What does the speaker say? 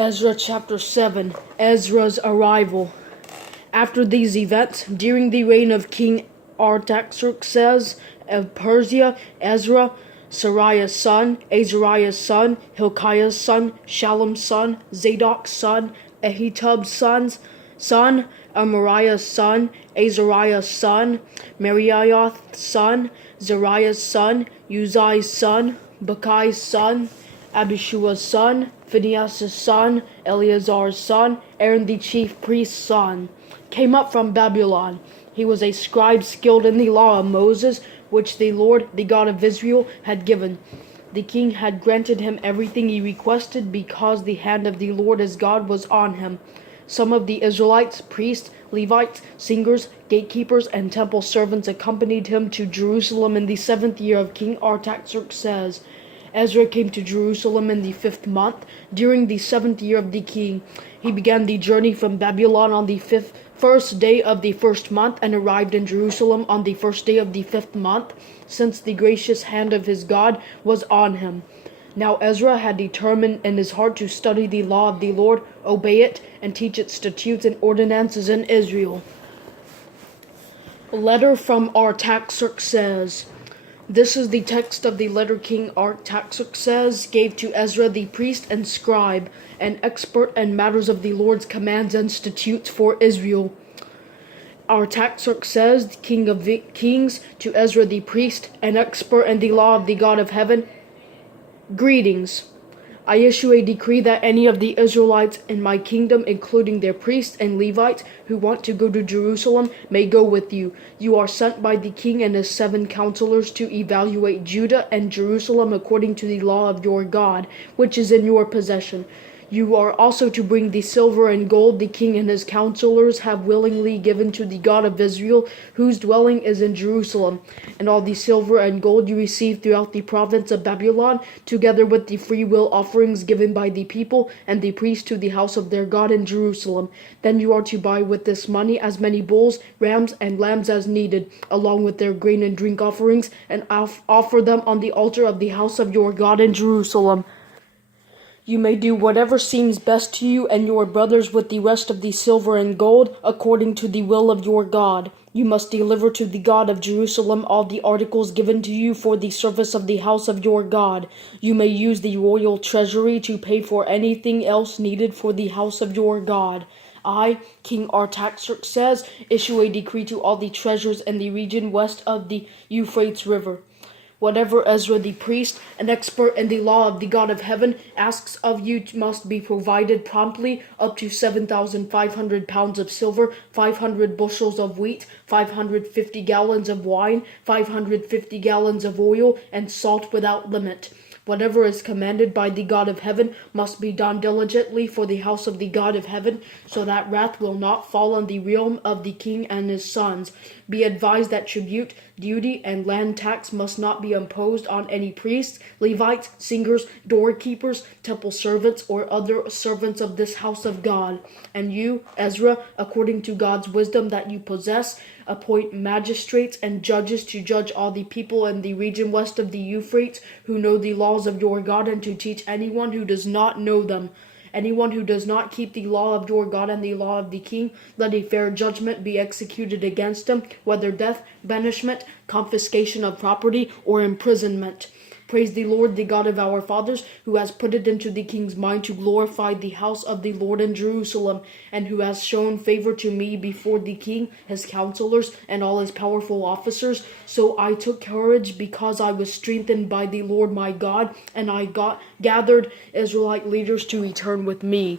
Ezra Chapter 7. Ezra's arrival. After these events, during the reign of King Artaxerxes of Persia, Ezra, Seraiah's son, Azariah's son, Hilkiah's son, Shallum's son, Zadok's son, Ahitub's son, Amariah's son, Azariah's son, Merioth's son, Zariah's son, Uzziah's son, Bakai's son, Abishua's son, Phinehas' son, Eleazar's son, Aaron the chief priest's son, came up from Babylon. He was a scribe skilled in the law of Moses, which the Lord, the God of Israel, had given. The king had granted him everything he requested because the hand of the Lord his God was on him. Some of the Israelites, priests, Levites, singers, gatekeepers, and temple servants accompanied him to Jerusalem in the 7th year of King Artaxerxes. Ezra came to Jerusalem in the 5th month, during the 7th year of the king. He began the journey from Babylon on the first day of the 1st month and arrived in Jerusalem on the 1st day of the 5th month, since the gracious hand of his God was on him. Now Ezra had determined in his heart to study the law of the Lord, obey it, and teach its statutes and ordinances in Israel. A letter from Artaxerxes. This is the text of the letter King Artaxerxes gave to Ezra the priest and scribe, an expert in matters of the Lord's commands and statutes for Israel. Artaxerxes, king of kings, to Ezra the priest, an expert in the law of the God of heaven. Greetings. I issue a decree that any of the Israelites in my kingdom, including their priests and Levites, who want to go to Jerusalem, may go with you. You are sent by the king and his 7 counselors to evaluate Judah and Jerusalem according to the law of your God, which is in your possession. You are also to bring the silver and gold the king and his counselors have willingly given to the God of Israel, whose dwelling is in Jerusalem, and all the silver and gold you receive throughout the province of Babylon, together with the freewill offerings given by the people and the priests to the house of their God in Jerusalem. Then you are to buy with this money as many bulls, rams, and lambs as needed, along with their grain and drink offerings, and offer them on the altar of the house of your God in Jerusalem. You may do whatever seems best to you and your brothers with the rest of the silver and gold, according to the will of your God. You must deliver to the God of Jerusalem all the articles given to you for the service of the house of your God. You may use the royal treasury to pay for anything else needed for the house of your God. I, King Artaxerxes, issue a decree to all the treasures in the region west of the Euphrates River. Whatever Ezra the priest, an expert in the law of the God of heaven, asks of you must be provided promptly, up to 7,500 pounds of silver, 500 bushels of wheat, 550 gallons of wine, 550 gallons of oil, and salt without limit. Whatever is commanded by the God of heaven must be done diligently for the house of the God of heaven, so that wrath will not fall on the realm of the king and his sons. Be advised that tribute, duty, and land tax must not be imposed on any priests, Levites, singers, doorkeepers, temple servants, or other servants of this house of God. And you, Ezra, according to God's wisdom that you possess, appoint magistrates and judges to judge all the people in the region west of the Euphrates who know the laws of your God, and to teach anyone who does not know them. Anyone who does not keep the law of your God and the law of the king, let a fair judgment be executed against him, whether death, banishment, confiscation of property, or imprisonment. Praise the Lord, the God of our fathers, who has put it into the king's mind to glorify the house of the Lord in Jerusalem, and who has shown favor to me before the king, his counselors, and all his powerful officers. So I took courage because I was strengthened by the Lord my God, and I gathered Israelite leaders to return with me.